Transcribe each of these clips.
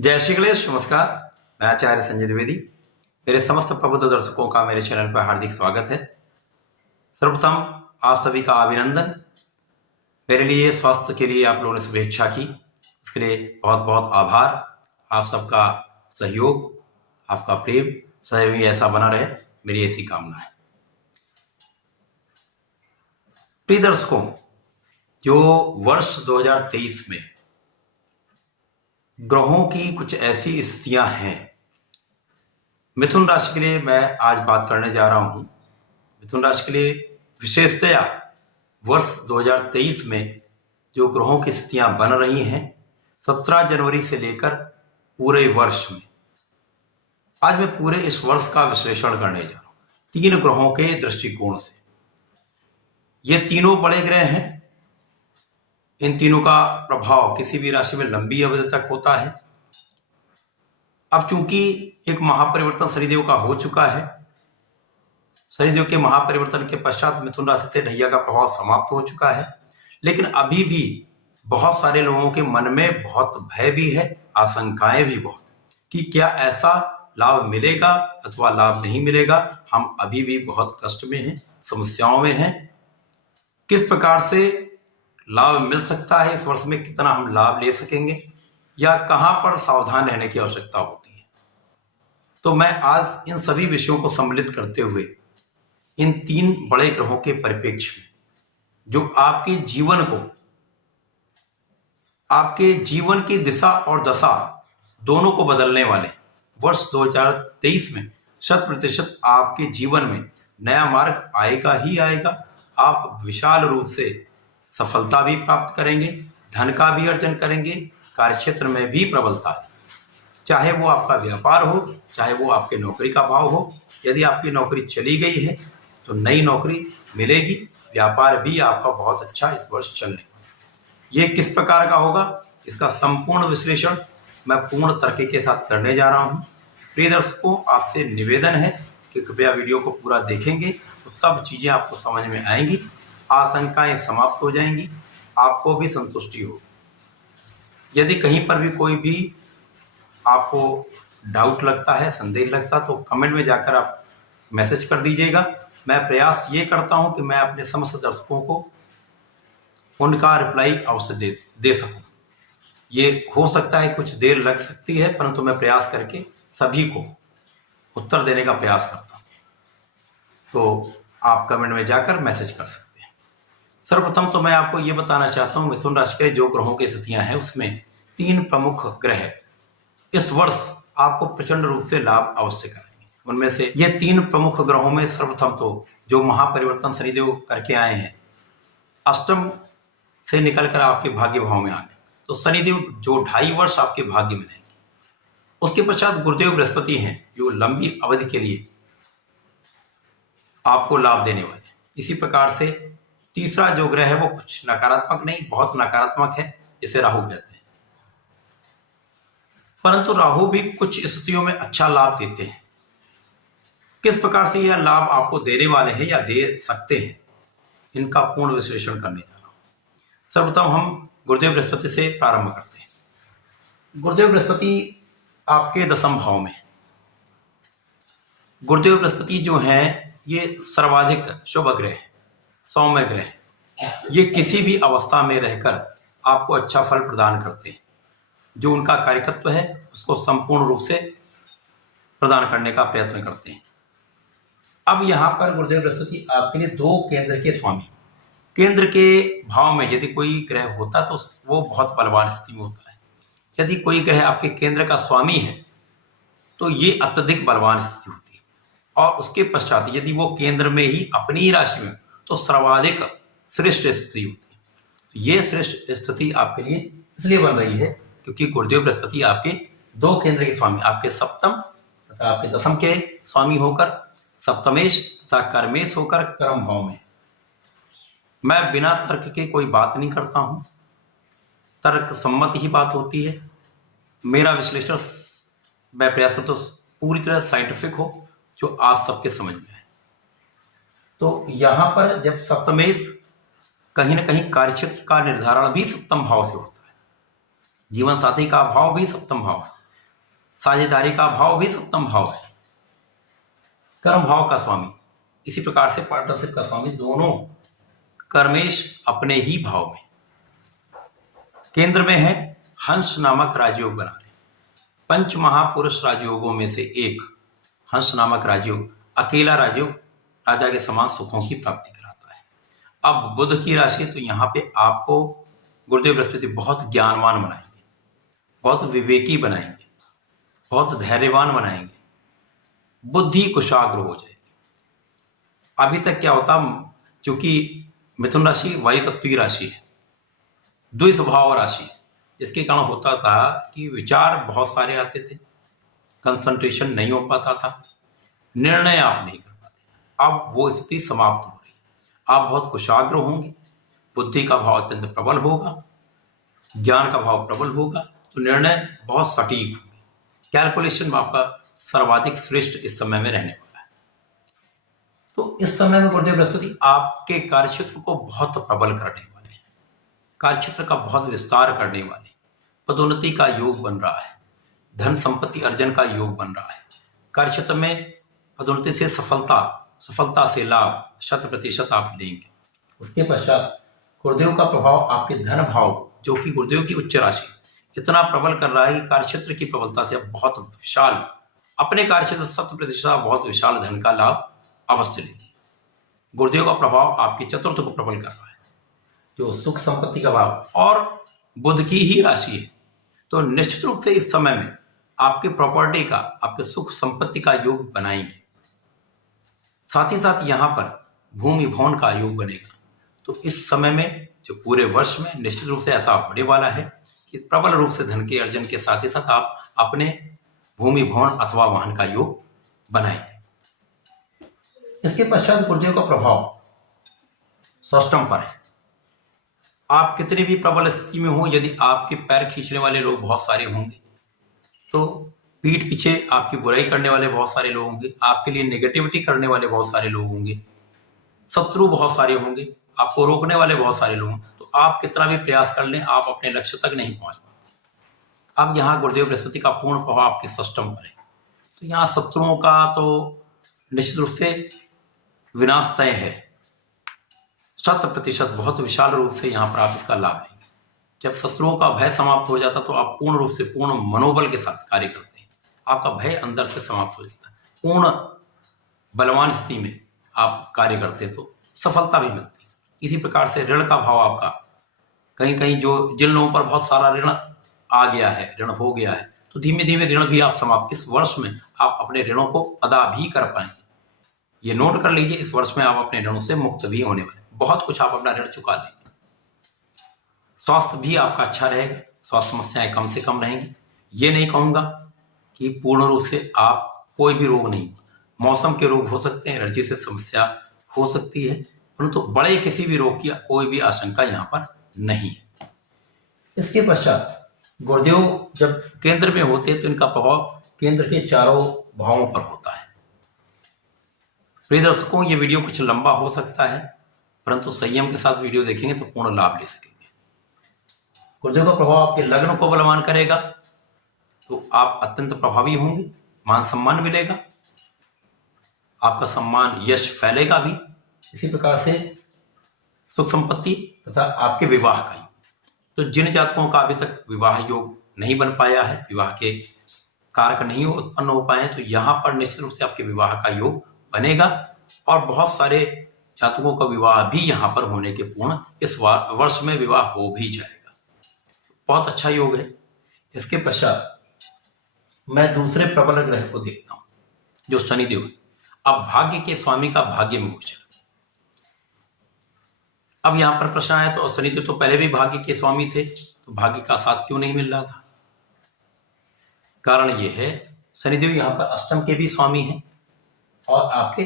जय श्री गणेश। नमस्कार, मैं आचार्य संजय द्विवेदी। मेरे समस्त प्रबुद्ध दर्शकों का मेरे चैनल पर हार्दिक स्वागत है। सर्वप्रथम आप सभी का अभिनंदन। मेरे लिए स्वास्थ्य के लिए आप लोगों ने शुभेच्छा की, इसके लिए बहुत बहुत आभार। आप सबका सहयोग, आपका प्रेम सदैव ही ऐसा बना रहे, मेरी ऐसी कामना है। प्रिय दर्शकों, जो वर्ष 2023 में ग्रहों की कुछ ऐसी स्थितियां हैं, मिथुन राशि के लिए मैं आज बात करने जा रहा हूं। मिथुन राशि के लिए विशेषतया वर्ष 2023 में जो ग्रहों की स्थितियां बन रही हैं 17 जनवरी से लेकर पूरे वर्ष में, आज मैं पूरे इस वर्ष का विश्लेषण करने जा रहा हूं 3 ग्रहों के दृष्टिकोण से। ये तीनों बड़े ग्रह हैं। इन तीनों का प्रभाव किसी भी राशि में लंबी अवधि तक होता है। अब चूंकि एक महापरिवर्तन शनिदेव का हो चुका है, शनिदेव के महापरिवर्तन के पश्चात मिथुन राशि से ढैया का प्रभाव समाप्त हो चुका है, लेकिन अभी भी बहुत सारे लोगों के मन में बहुत भय भी है, आशंकाएं भी बहुत, कि क्या ऐसा लाभ मिलेगा अथवा लाभ नहीं मिलेगा। हम अभी भी बहुत कष्ट में हैं, समस्याओं में हैं। किस प्रकार से लाभ मिल सकता है इस वर्ष में, कितना हम लाभ ले सकेंगे, या कहां पर सावधान रहने की आवश्यकता होती है, तो मैं आज इन सभी विषयों को सम्मिलित करते हुए इन 3 बड़े ग्रहों के परिप्रेक्ष्य में जो आपके जीवन को, आपके जीवन की दिशा और दशा दोनों को बदलने वाले वर्ष 2023 में 100% आपके जीवन में नया मार्ग आएगा ही आएगा। आप विशाल रूप से सफलता भी प्राप्त करेंगे, धन का भी अर्जन करेंगे, कार्यक्षेत्र में भी प्रबलता है, चाहे वो आपका व्यापार हो, चाहे वो आपके नौकरी का भाव हो। यदि आपकी नौकरी चली गई है तो नई नौकरी मिलेगी, व्यापार भी आपका बहुत अच्छा इस वर्ष चलने वाला। ये किस प्रकार का होगा, इसका संपूर्ण विश्लेषण मैं पूर्ण तर्क के साथ करने जा रहा हूँ। प्रिय दर्शकों, आपसे निवेदन है कि कृपया वीडियो को पूरा देखेंगे तो सब चीजें आपको समझ में आएंगी, आशंकाएं समाप्त हो जाएंगी, आपको भी संतुष्टि होगी। यदि कहीं पर भी कोई भी आपको डाउट लगता है, संदेह लगता, तो कमेंट में जाकर आप मैसेज कर दीजिएगा। मैं प्रयास ये करता हूं कि मैं अपने समस्त दर्शकों को उनका रिप्लाई अवश्य दे सकूं। ये हो सकता है कुछ देर लग सकती है, परंतु मैं प्रयास करके सभी को उत्तर देने का प्रयास करता हूं। तो आप कमेंट में जाकर मैसेज कर सकते हैं। सर्वप्रथम तो मैं आपको ये बताना चाहता हूं, मिथुन राशि के जो ग्रहों की स्थितियां हैं उसमें 3 प्रमुख ग्रह इस वर्ष आपको प्रचंड रूप से लाभ अवश्य करेंगे। उनमें से ये 3 प्रमुख ग्रहों में सर्वप्रथम तो जो महापरिवर्तन शनिदेव करके आए हैं, अष्टम से निकलकर आपके भाग्य भाव में आ गए, तो शनिदेव जो 2.5 वर्ष आपके भाग्य में रहेंगे। उसके पश्चात गुरुदेव बृहस्पति हैं जो लंबी अवधि के लिए आपको लाभ देने वाले। इसी प्रकार से तीसरा जो ग्रह है वो कुछ नकारात्मक नहीं, बहुत नकारात्मक है, जिसे राहु कहते हैं, परंतु राहु भी कुछ स्थितियों में अच्छा लाभ देते हैं। किस प्रकार से यह लाभ आपको देने वाले हैं या दे सकते हैं, इनका पूर्ण विश्लेषण करने जा रहा हूं। सर्वप्रथम हम गुरुदेव बृहस्पति से प्रारंभ करते हैं। गुरुदेव बृहस्पति आपके 10वें भाव में। गुरुदेव बृहस्पति जो है ये सर्वाधिक शुभ ग्रह, सौम्य ग्रह। ये किसी भी अवस्था में रहकर आपको अच्छा फल प्रदान करते हैं। जो उनका कार्यकत्व है उसको संपूर्ण रूप से प्रदान करने का प्रयत्न करते हैं। अब यहाँ पर गुरुदेव बृहस्पति आपके लिए 2 केंद्र के स्वामी। केंद्र के भाव में यदि कोई ग्रह होता तो वो बहुत बलवान स्थिति में होता है। यदि कोई ग्रह आपके केंद्र का स्वामी है तो ये अत्यधिक बलवान स्थिति होती है, और उसके पश्चात यदि वो केंद्र में ही अपनी राशि में तो सर्वाधिक श्रेष्ठ स्थिति होती है। तो ये श्रेष्ठ स्थिति आपके लिए इसलिए बन रही है क्योंकि गुरुदेव बृहस्पति आपके 2 केंद्र के स्वामी, आपके सप्तम तथा आपके 10वें के स्वामी होकर सप्तमेश तथा कर्मेश होकर कर्म भाव में। मैं बिना तर्क के कोई बात नहीं करता हूं, तर्क सम्मत ही बात होती है। मेरा विश्लेषण मैं प्रयास करता हूं पूरी तरह साइंटिफिक हो, जो आप सबके समझ में आए। तो यहां पर जब सप्तमेश, कहीं ना कहीं कार्यक्षेत्र का निर्धारण भी 7वें भाव से होता है, जीवन साथी का भाव भी 7वां भाव है। साझेदारी का भाव भी सप्तम भाव है, कर्म भाव का स्वामी। इसी प्रकार से पार्टनरशिप का स्वामी दोनों कर्मेश अपने ही भाव में। केंद्र में है हंस नामक राजयोग बना रहे। पंच महापुरुष राजयोगों में से एक हंस नामक राजयोग अकेला राजयोग राजा के समान सुखों की प्राप्ति कराता है। अब बुध की राशि, तो यहाँ पे आपको गुरुदेव बृहस्पति बहुत ज्ञानवान बनाएंगे, बहुत विवेकी बनाएंगे, बहुत धैर्यवान बनाएंगे, बुद्धि कुशाग्र हो जाएगी। अभी तक क्या होता, क्योंकि मिथुन राशि वायु तत्व की राशि है, द्विस्वभाव राशि, इसके कारण होता था कि विचार बहुत सारे आते थे, कंसंट्रेशन नहीं हो पाता था, निर्णय आप नहीं कर पाते। अब वो स्थिति समाप्त हो रही है। आप बहुत कुशाग्र होंगे, बुद्धि का भाव अत्यंत प्रबल होगा, ज्ञान का भाव प्रबल होगा, तो निर्णय बहुत सटीक होंगे। कैलकुलेशन में आपका सर्वाधिक श्रेष्ठ इस समय में रहने वाला है। तो इस समय में गुरुदेव बृहस्पति आपके कार्यक्षेत्र को बहुत प्रबल करने वाले हैं, कार्यक्षेत्र का बहुत विस्तार करने वाले, पदोन्नति का योग बन रहा है, धन संपत्ति अर्जन का योग बन रहा है, कार्यक्षेत्र में पदोन्नति से सफलता से लाभ 100% आप लेंगे। उसके पश्चात गुरुदेव का प्रभाव आपके धन भाव, जो कि गुरुदेव की उच्च राशि, इतना प्रबल कर रहा है कि कार्यक्षेत्र की प्रबलता से आप बहुत विशाल, अपने कार्यक्षेत्र 100% बहुत विशाल धन का लाभ अवश्य लेंगे। गुरुदेव का प्रभाव आपके चतुर्थ को प्रबल कर रहा है, जो सुख संपत्ति का भाव और बुध की ही राशि है। तो निश्चित रूप से इस समय में आपके प्रॉपर्टी का, आपके सुख संपत्ति का योग बनाएंगे। साथ ही साथ यहाँ पर भूमि भवन का योग बनेगा। तो इस समय में, जो पूरे वर्ष में निश्चित रूप से ऐसा होने वाला है कि प्रबल रूप से धन के अर्जन के साथ ही साथ आप अपने भूमि भवन अथवा वाहन का योग बनाएंगे। इसके पश्चात गुरुदेव का प्रभाव षष्ठम पर है। आप कितनी भी प्रबल स्थिति में हो, यदि आपके पैर खींचने वाले लोग बहुत सारे होंगे, तो पीठ पीछे आपकी बुराई करने वाले बहुत सारे लोग होंगे, आपके लिए नेगेटिविटी करने वाले बहुत सारे लोग होंगे, शत्रु बहुत सारे होंगे, आपको रोकने वाले बहुत सारे लोग होंगे, तो आप कितना भी प्रयास कर लें, आप अपने लक्ष्य तक नहीं पहुंच पाते। अब यहाँ गुरुदेव बृहस्पति का पूर्ण प्रभाव आपके षष्ठम पर है, तो यहाँ शत्रुओं का तो निश्चित रूप से विनाश तय है। 100% बहुत विशाल रूप से यहाँ पर आप इसका लाभ लेंगे। जब शत्रुओं का भय समाप्त हो जाता, तो आप पूर्ण रूप से पूर्ण मनोबल के साथ कार्य करते हैं, आपका भय अंदर से समाप्त हो जाता है, पूर्ण बलवान स्थिति में आप कार्य करते हैं, तो सफलता भी मिलती है। इसी प्रकार से ऋण का भाव आपका, कहीं कहीं जो जिन लोगों पर बहुत सारा ऋण आ गया है, ऋण हो गया है, तो धीमे धीमे ऋण भी आप समाप्त, इस वर्ष में आप अपने ऋणों को अदा भी कर पाएंगे। ये नोट कर लीजिए, इस वर्ष में आप अपने ऋणों से मुक्त भी होने वाले, बहुत कुछ आप अपना ऋण चुका लेंगे। स्वास्थ्य भी आपका अच्छा रहेगा, स्वास्थ्य समस्याएं कम से कम रहेंगी। ये नहीं कहूंगा कि पूर्ण रूप से आप कोई भी रोग नहीं, मौसम के रोग हो सकते हैं, एलर्जी से समस्या हो सकती है, परंतु बड़े किसी भी रोग की कोई भी आशंका यहाँ पर नहीं है। इसके पश्चात गुरुदेव जब केंद्र में होते हैं, तो इनका प्रभाव केंद्र के चारों भावों पर होता है। प्रिय दर्शकों, ये वीडियो कुछ लंबा हो सकता है, परंतु संयम के साथ वीडियो देखेंगे तो पूर्ण लाभ ले सकेंगे। गुरुदेव का प्रभाव आपके लग्न को बलवान करेगा, तो आप अत्यंत प्रभावी होंगे, मान सम्मान मिलेगा, आपका सम्मान यश फैलेगा भी। इसी प्रकार से सुख संपत्ति तथा आपके विवाह का योग, तो जिन जातकों का अभी तक विवाह योग नहीं बन पाया है, विवाह के कारक नहीं उत्पन्न हो पाए हैं, तो यहाँ पर निश्चित रूप से आपके विवाह का योग बनेगा, और बहुत सारे जातकों का विवाह भी यहाँ पर होने के पूर्ण इस वर्ष में विवाह हो भी जाएगा। बहुत अच्छा योग है। इसके पश्चात मैं दूसरे प्रबल ग्रह को देखता हूं, जो शनिदेव है। अब भाग्य के स्वामी का भाग्य में गोचर। अब यहां पर प्रश्न आया, तो शनिदेव तो पहले भी भाग्य के स्वामी थे, तो भाग्य का साथ क्यों नहीं मिल रहा था? कारण यह है, शनिदेव यहां पर अष्टम के भी स्वामी हैं और आपके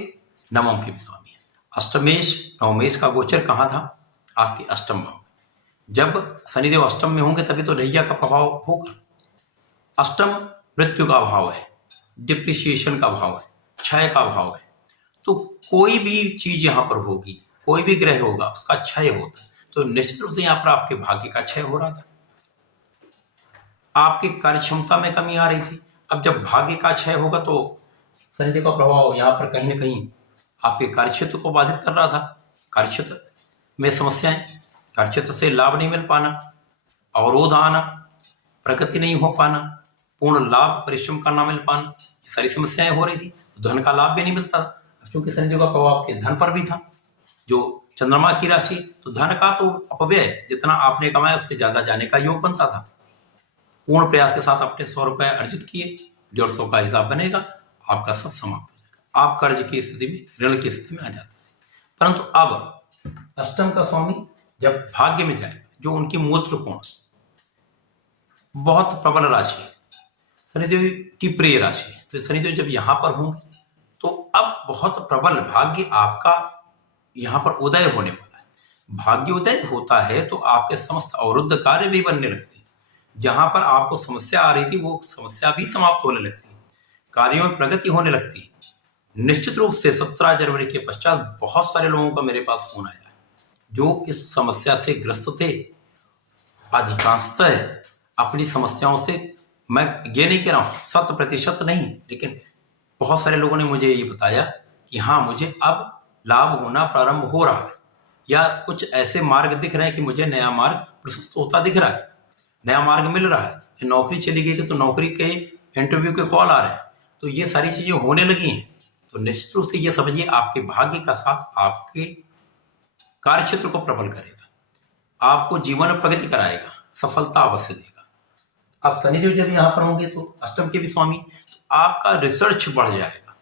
नवम के भी स्वामी हैं। अष्टमेश नवमेश का गोचर कहां था? आपके अष्टम भाव। जब शनिदेव अष्टम में होंगे तभी तो नैया का प्रभाव होगा। अष्टम मृत्यु का भाव है, डिप्रिसिएशन का भाव है, क्षय का भाव है, तो कोई भी चीज यहां पर होगी, कोई भी ग्रह होगा, उसका क्षय होता है। तो निश्चित रूप से यहां पर आपके भाग्य का क्षय हो रहा था, आपकी कार्य क्षमता में कमी आ रही थी, अब जब भाग्य का क्षय होगा तो शनिदेव का प्रभाव यहाँ पर कहीं ना कहीं आपके कार्यक्षेत्र को बाधित कर रहा था। कार्यक्षेत्र में समस्याएं, कार्यक्षेत्र से लाभ नहीं मिल पाना, अवरोध आना, प्रगति नहीं हो पाना, पूर्ण लाभ परिश्रम का ना मिल पाना, ये सारी समस्याएं हो रही थी। धन का लाभ भी नहीं मिलता क्योंकि शनिदेव का प्रभाव आपके धन पर भी था, जो चंद्रमा की राशि, तो धन का तो अपव्यय, जितना आपने कमाया उससे ज्यादा जाने का योग बनता था। पूर्ण प्रयास के साथ आपने 100 रुपए अर्जित किए, 150 का हिसाब बनेगा, आपका सब समाप्त हो जाएगा, आप कर्ज की स्थिति में, ऋण की स्थिति में आ जाते थे। परंतु अब अष्टम का स्वामी जब भाग्य में जाएगा, जो उनकी मूल त्रिकोण बहुत प्रबल राशि है, शनिदेव की प्रिय राशि है, तो शनिदेव जब यहां पर होंगे तो अब बहुत प्रबल भाग्य आपका यहां पर उदय होने वाला है। भाग्य उदय होता है तो आपके समस्त अवरुद्ध कार्य भी बनने लगते हैं। जहां पर आपको समस्या आ रही थी वो समस्या भी समाप्त होने लगती है, कार्यों में प्रगति होने लगती है। निश्चित रूप से 17 जनवरी के पश्चात बहुत सारे लोगों का मेरे पास फोन आया जो इस समस्या से ग्रस्त थे। अधिकांशतः अपनी समस्याओं से, मैं ये नहीं कह रहा हूं 100% नहीं, लेकिन बहुत सारे लोगों ने मुझे ये बताया कि हाँ, मुझे अब लाभ होना प्रारंभ हो रहा है, या कुछ ऐसे मार्ग दिख रहे हैं कि मुझे नया मार्ग प्रशस्त होता दिख रहा है, नया मार्ग मिल रहा है। नौकरी चली गई थी तो नौकरी के इंटरव्यू के कॉल आ रहे हैं, तो ये सारी चीजें होने लगी हैं। तो निश्चित रूप से ये समझिए आपके भाग्य का साथ आपके कार्यक्षेत्र को प्रबल करेगा, आपको जीवन में प्रगति कराएगा, सफलता अवश्य देगा। अब शनिदेव जब यहाँ पर होंगे तो अष्टम के भी स्वामी, तो आपका रिसर्च बढ़ जाएगा,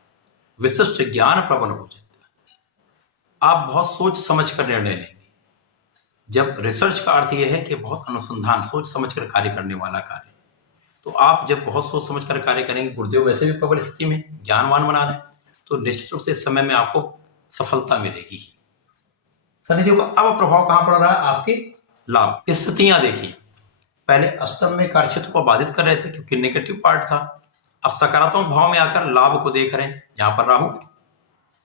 विशिष्ट ज्ञान प्रबल हो जाएगा, आप बहुत सोच समझ कर निर्णय लेंगे। जब रिसर्च का अर्थ यह है कि बहुत अनुसंधान, सोच समझ कर कार्य करने वाला कार्य, तो आप जब बहुत सोच समझ कर कार्य करेंगे, गुरुदेव वैसे भी प्रबल स्थिति में ज्ञानवान बना रहे हैं, तो निश्चित रूप से इस समय में आपको सफलता मिलेगी। शनिदेव का अब प्रभाव कहां पड़ रहा है? आपके लाभ। स्थितियां देखिए, पहले अष्टम में कार्यक्षेत्र को बाधित कर रहे थे क्योंकि नेगेटिव पार्ट था, अब सकारात्मक भाव में आकर लाभ को देख रहे हैं जहां पर राहु,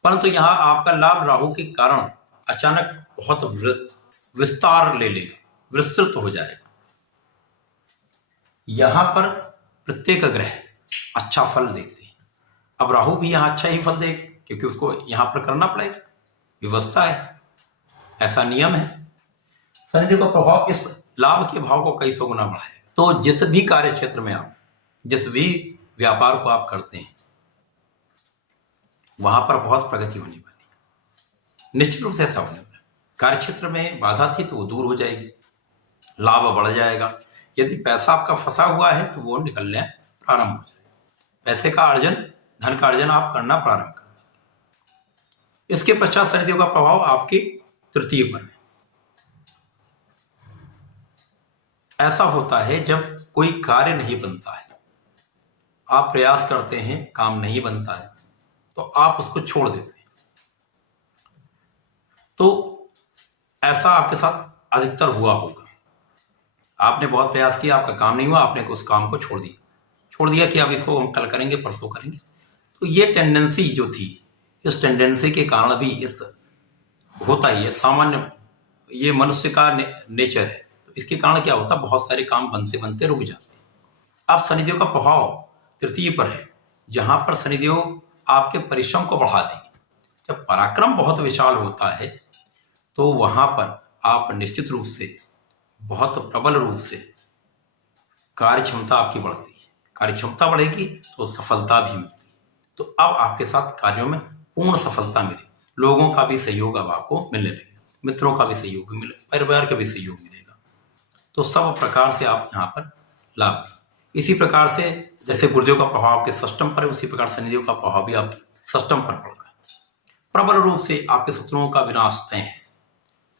परंतु यहां आपका लाभ राहु के कारण अचानक बहुत विस्तार ले लेगा, विस्तृत हो जाएगा। यहां पर प्रत्येक ग्रह अच्छा फल देते हैं, अब राहु भी यहां अच्छा ही फल देगा क्योंकि उसको यहां पर करना पड़ेगा, व्यवस्था है, ऐसा नियम है। शनिदेव का प्रभाव इस लाभ के भाव को कई सौ गुना बढ़ाएगा। तो जिस भी कार्य क्षेत्र में आप, जिस भी व्यापार को आप करते हैं, वहां पर बहुत प्रगति होने वाली है, निश्चित रूप से ऐसा होने वाला है। कार्य क्षेत्र में बाधा थी तो वो दूर हो जाएगी, लाभ बढ़ जाएगा। यदि पैसा आपका फंसा हुआ है तो वो निकलने प्रारंभ हो जाएगा, पैसे का अर्जन, धन का अर्जन आप करना प्रारंभ कर देंगे। इसके पश्चात शनिदेव का प्रभाव आपके तृतीय पर है। ऐसा होता है जब कोई कार्य नहीं बनता है, आप प्रयास करते हैं, काम नहीं बनता है, तो आप उसको छोड़ देते हैं। तो ऐसा आपके साथ अधिकतर हुआ होगा, आपने बहुत प्रयास किया, आपका काम नहीं हुआ, आपने उस काम को छोड़ दिया कि अब इसको हम कल करेंगे, परसों करेंगे। तो ये टेंडेंसी जो थी, इस टेंडेंसी के कारण भी इस होता ही है, सामान्य ये मनुष्य का नेचर है। तो इसके कारण क्या होता है, बहुत सारे काम बनते बनते रुक जाते हैं। अब शनिदेव का प्रभाव तृतीय पर है, जहां पर शनिदेव आपके परिश्रम को बढ़ा देंगे। जब पराक्रम बहुत विशाल होता है तो वहां पर आप निश्चित रूप से बहुत प्रबल रूप से कार्य क्षमता आपकी बढ़ती है, कार्य क्षमता बढ़ेगी तो सफलता भी मिलती है। तो अब आपके साथ कार्यों में पूर्ण सफलता मिले, लोगों का भी सहयोग अब आपको मिलने लगेगा, मित्रों का भी सहयोग मिले, परिवार का भी सहयोग मिलेगा। तो सब प्रकार से आप यहाँ पर लाभ लें। इसी प्रकार से जैसे गुरुदेव का प्रभाव आपके षष्टम पर है, उसी प्रकार शनिदेव का प्रभाव भी आपके षष्टम पर पड़ रहा है। प्रबल रूप से आपके शत्रुओं का विनाश तय है,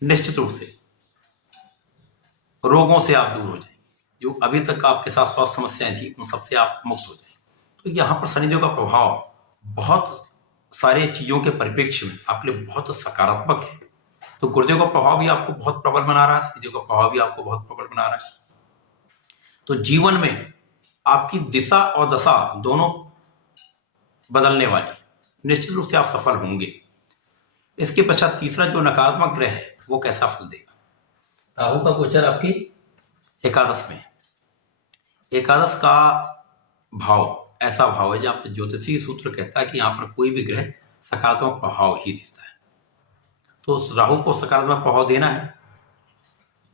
निश्चित रूप से रोगों से आप दूर हो जाएंगे, जो अभी तक आपके साथ स्वास्थ्य समस्याएं थी उन सबसे आप मुक्त हो जाएंगे। तो यहाँ पर शनिदेव का प्रभाव बहुत सारे चीजों के परिप्रेक्ष्य में आपके लिए बहुत सकारात्मक है। तो गुरुदेव का प्रभाव भी आपको बहुत प्रबल बना रहा है, शनिदेव का प्रभाव भी आपको बहुत प्रबल बना रहा है। तो जीवन में आपकी दिशा और दशा दोनों बदलने वाली, निश्चित रूप से आप सफल होंगे। इसके पश्चात तीसरा जो नकारात्मक ग्रह है वो कैसा फल देगा? राहु का गोचर आपकी एकादश में, एकादश का भाव ऐसा भाव है जहाँ पर ज्योतिषीय सूत्र कहता है कि यहाँ पर कोई भी ग्रह सकारात्मक प्रभाव ही देता है। तो राहु को सकारात्मक प्रभाव देना है,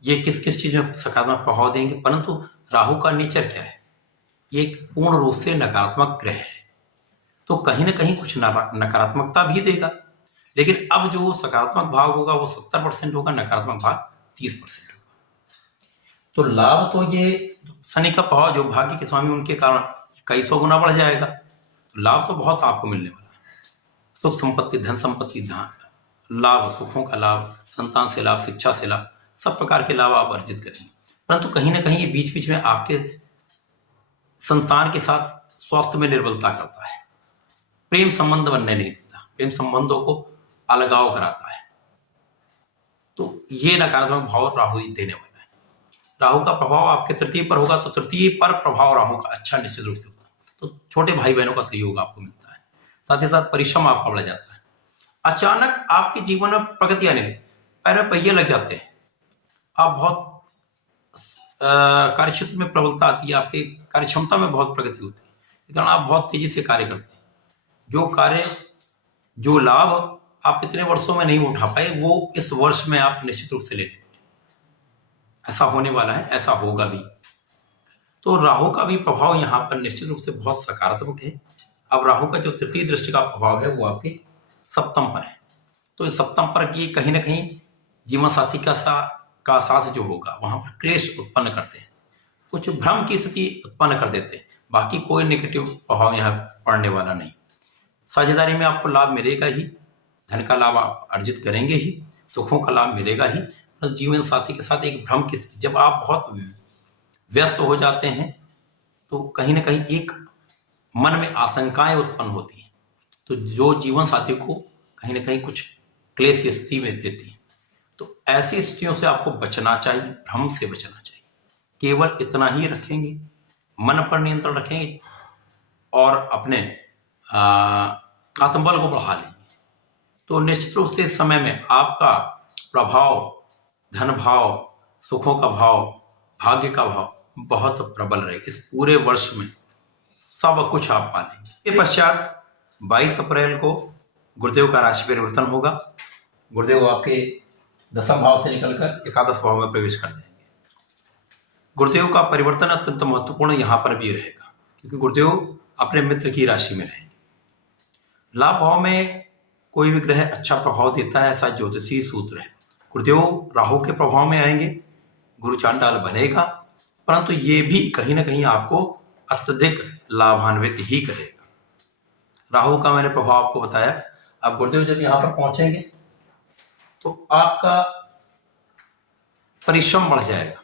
ये किस किस चीज में सकारात्मक प्रभाव देंगे, परंतु राहु का नेचर क्या है, ये एक पूर्ण रूप से नकारात्मक ग्रह है, तो कहीं ना कहीं कुछ नकारात्मकता भी देगा। लेकिन अब जो सकारात्मक भाव होगा वो 70% होगा, नकारात्मक भाग 30% होगा। तो लाभ तो ये शनि का प्रभाव जो भाग्य के स्वामी उनके कारण कई सौ गुना बढ़ जाएगा, तो लाभ तो बहुत आपको मिलने वाला है। सुख संपत्ति, धन संपत्ति, लाभ, सुखों का लाभ, संतान से लाभ, शिक्षा से लाभ, सब प्रकार के लाभ आप अर्जित करेंगे। परंतु कहीं ना कहीं ये बीच बीच में आपके संतान के साथ स्वास्थ्य में निर्बलता करता है, प्रेम संबंध बनने नहीं देता, प्रेम संबंधों को अलगाव कराता है। तो ये नकारात्मक भाव राहु देने वाला है। राहु का प्रभाव आपके तृतीय पर होगा, तो तृतीय पर प्रभाव राहु का अच्छा निश्चित रूप से होगा, तो छोटे भाई बहनों का सहयोग आपको मिलता है, साथ ही साथ परिश्रम आपका बढ़ जाता है। अचानक आपके जीवन में प्रगति आने लगी, पैर में पहिए लग जाते हैं, आप बहुत कार्य क्षेत्र में प्रबलता आती है, आपके कार्य क्षमता में बहुत प्रगति होती है, कारण आप बहुत तेजी से कार्य करते हैं। जो कार्य, जो लाभ आप इतने वर्षों में नहीं उठा पाए, वो इस वर्ष में आप निश्चित रूप से ले लेंगे। ऐसा होने वाला है, ऐसा होगा भी। तो राहु का भी प्रभाव यहाँ पर निश्चित रूप से बहुत सकारात्मक है। अब राहु का जो तृतीय दृष्टि का प्रभाव है वो आपके सप्तम पर है, तो इस सप्तम पर की कहीं ना कहीं जीवन साथी का साथ जो होगा वहां पर क्लेश उत्पन्न करते हैं, कुछ भ्रम की स्थिति उत्पन्न कर देते हैं। बाकी कोई नेगेटिव प्रभाव यहाँ पड़ने वाला नहीं। साझेदारी में आपको लाभ मिलेगा ही, धन का लाभ आप अर्जित करेंगे ही, सुखों का लाभ मिलेगा ही। तो जीवन साथी के साथ एक भ्रम की स्थिति, जब आप बहुत व्यस्त हो जाते हैं तो कहीं ना कहीं एक मन में आशंकाएं उत्पन्न होती हैं, तो जो जीवन साथी को कहीं ना कहीं कुछ क्लेश की स्थिति में देती है। तो ऐसी स्थितियों से आपको बचना चाहिए, भ्रम से बचना चाहिए। केवल इतना ही रखेंगे, मन पर नियंत्रण रखेंगे और अपने आत्मबल को बढ़ा लेंगे, तो निश्चित रूप से इस समय में आपका प्रभाव, धन भाव, सुखों का भाव, भाग्य का भाव बहुत प्रबल रहेगा। इस पूरे वर्ष में सब कुछ आप पालेंगे। इसके पश्चात 22 अप्रैल को गुरुदेव का राशि परिवर्तन होगा। गुरुदेव आपके दसम भाव से निकलकर एकादश भाव में प्रवेश कर जाएंगे। गुरुदेव का परिवर्तन अत्यंत महत्वपूर्ण यहाँ पर भी रहेगा, क्योंकि गुरुदेव अपने मित्र की राशि में रहेंगे। लाभ भाव में कोई भी ग्रह अच्छा प्रभाव देता है, ऐसा ज्योतिषीय सूत्र है। गुरुदेव राहु के प्रभाव में आएंगे, गुरु चांडाल बनेगा, परंतु ये भी कहीं ना कहीं आपको अत्यधिक लाभान्वित ही करेगा। राहु का मैंने प्रभाव आपको बताया। अब गुरुदेव जब यहाँ पर पहुंचेंगे तो आपका परिश्रम बढ़ जाएगा,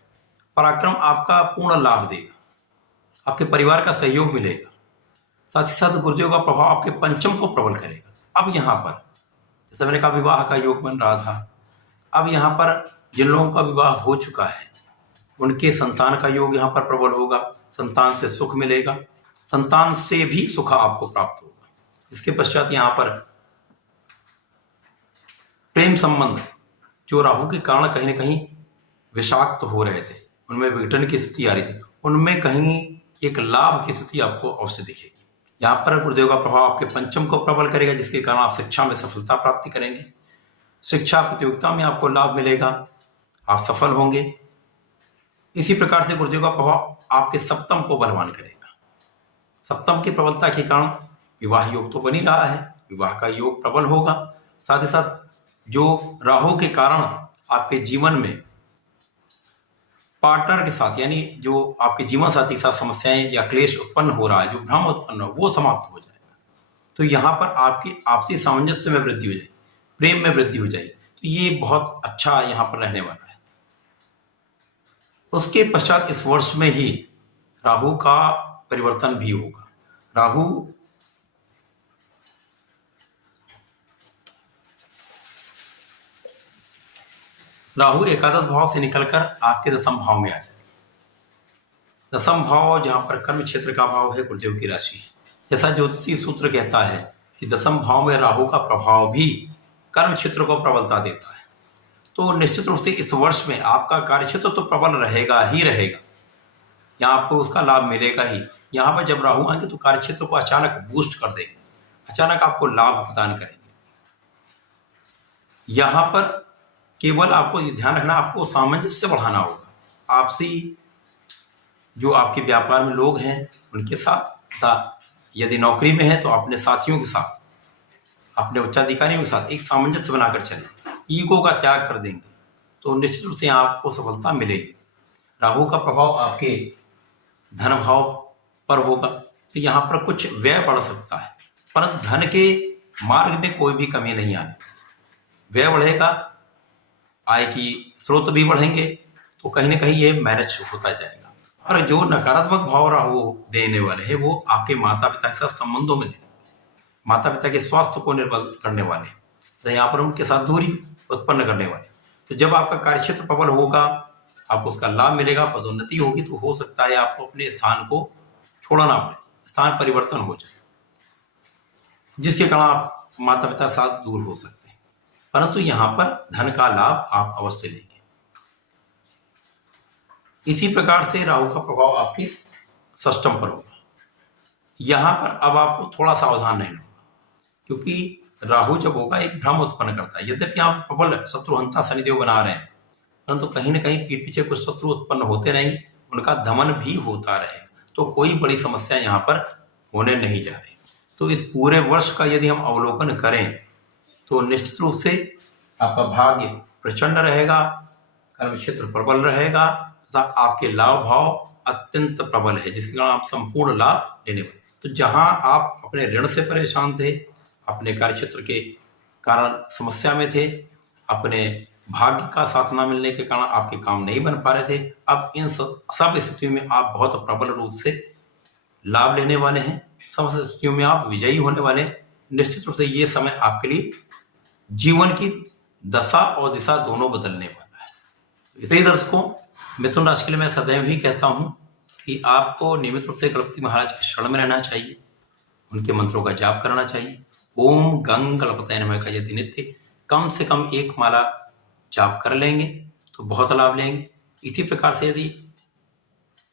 पराक्रम आपका पूर्ण लाभ देगा, आपके परिवार का सहयोग मिलेगा। साथ ही साथ गुरुदेव का प्रभाव आपके पंचम को प्रबल करेगा। अब यहाँ पर जैसे मैंने कहा विवाह का योग बन रहा था, अब यहाँ पर जिन लोगों का विवाह हो चुका है उनके संतान का योग यहाँ पर प्रबल होगा, संतान से सुख मिलेगा, संतान से भी सुख आपको प्राप्त होगा। इसके पश्चात यहाँ पर प्रेम संबंध जो राहु के कारण कहीं ना कहीं विषाक्त हो रहे थे, उनमें विघटन की स्थिति आ रही थी, उनमें कहीं एक लाभ की स्थिति आपको अवश्य दिखेगी। यहाँ पर गुरुदेव का प्रभाव आपके पंचम को प्रबल करेगा, जिसके कारण आप शिक्षा में सफलता प्राप्ति करेंगे, शिक्षा प्रतियोगिता में आपको लाभ मिलेगा, आप सफल होंगे। इसी प्रकार से गुरुदेव का प्रभाव आपके सप्तम को बलवान करेगा। सप्तम की प्रबलता के कारण विवाह योग तो बनी रहा है, विवाह का योग प्रबल होगा। साथ ही साथ जो राहु के कारण आपके जीवन में पार्टनर के साथ, यानी जो आपके जीवन साथी के साथ समस्याएं या क्लेश उत्पन्न हो रहा है, जो भ्रम उत्पन्न हो, वो समाप्त हो जाएगा। तो यहाँ पर आपकी आपसी सामंजस्य में वृद्धि हो जाएगी, प्रेम में वृद्धि हो जाएगी। तो ये बहुत अच्छा यहाँ पर रहने वाला है। उसके पश्चात इस वर्ष में ही राहु का परिवर्तन भी होगा। राहु एकादश भाव से निकलकर आपके दसम भाव में आ जाएगा। दसम भाव जहां पर कर्म क्षेत्र का भाव है, गुरुदेव की राशि है। जैसा ज्योतिषीय सूत्र कहता है कि दसम भाव में राहु का प्रभाव भी कर्म क्षेत्र को प्रबलता देता है, तो निश्चित रूप से इस वर्ष में आपका कार्य क्षेत्र तो प्रबल रहेगा ही रहेगा, यहाँ आपको उसका लाभ मिलेगा ही। यहाँ पर जब राहु आएंगे तो कार्यक्षेत्र को अचानक बूस्ट कर देंगे, अचानक आपको लाभ प्रदान करेंगे। यहाँ पर केवल आपको ये ध्यान रखना, आपको सामंजस्य बढ़ाना होगा। आपसी जो आपके व्यापार में लोग हैं उनके साथ, तथा यदि नौकरी में है तो अपने साथियों के साथ, अपने उच्चाधिकारियों के साथ एक सामंजस्य बनाकर चलें। ईगो का त्याग कर देंगे तो निश्चित रूप से आपको सफलता मिलेगी। राहु का प्रभाव आपके धन भाव पर होगा तो यहाँ पर कुछ व्यय बढ़ सकता है, परंतु धन के मार्ग में कोई भी कमी नहीं आने। व्यय बढ़ेगा, आय की स्रोत भी बढ़ेंगे, तो कहीं ना कहीं ये मैनेज होता जाएगा। और जो नकारात्मक भाव राहु देने वाले हैं वो आपके माता पिता के साथ संबंधों में देने, माता पिता के स्वास्थ्य को निर्बल करने वाले, तो यहाँ पर उनके साथ दूरी उत्पन्न करने वाले। तो जब आपका कार्यक्षेत्र प्रबल होगा, आपको उसका लाभ मिलेगा, पदोन्नति होगी, तो हो सकता है आपको अपने स्थान को छोड़ना पड़े, स्थान परिवर्तन हो जाए, जिसके कारण आप माता पिता के साथ दूर हो सकते हैं। परंतु यहाँ पर धन का लाभ आप अवश्य लेंगे। इसी प्रकार से राहु का प्रभाव आपके षष्ठम पर होगा। यहाँ पर अब आपको थोड़ा सावधान रहना होगा, क्योंकि राहु जब होगा एक भ्रम उत्पन्न करता है। यद्यपि आप प्रबल शत्रुहंता शनिदेव बना रहे हैं, परंतु कहीं न कहीं पीठ पीछे कुछ शत्रु उत्पन्न होते रहेंगे, उनका दमन भी होता रहे, तो कोई बड़ी समस्या यहाँ पर होने नहीं जा रही। तो इस पूरे वर्ष का यदि हम अवलोकन करें तो निश्चित रूप से आपका भाग्य प्रचंड रहेगा, कर्म क्षेत्र प्रबल रहेगा, तथा आपके लाभ भाव अत्यंत प्रबल है, जिसके कारण आप संपूर्ण लाभ लेने वाले। तो जहां आप अपने ऋण से परेशान थे, अपने कार्यक्षेत्र के कारण समस्या में थे, अपने भाग्य का साथ न मिलने के कारण आपके काम नहीं बन पा रहे थे, अब इन सब स्थितियों में आप बहुत प्रबल रूप से लाभ लेने वाले हैं। सब स्थितियों में आप विजयी होने वाले हैं। निश्चित रूप से ये समय आपके लिए जीवन की दशा और दिशा दोनों बदलने वाला है। इसलिए दर्शकों, मिथुन राशि के लिए मैं सदैव ही कहता हूं कि आपको नियमित रूप से गणपति महाराज के शरण में रहना चाहिए, उनके मंत्रों का जाप करना चाहिए। ओम गंग गणपतये नमः का यदि नित्य कम से कम एक माला जाप कर लेंगे तो बहुत लाभ लेंगे। इसी प्रकार से यदि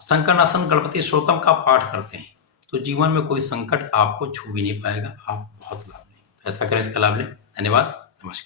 संकर्षण गणपति स्तोत्रम का पाठ करते हैं तो जीवन में कोई संकट आपको छू भी नहीं पाएगा, आप बहुत लाभ लेंगे। ऐसा करें, इसका लाभ लें। धन्यवाद, नमस्कार।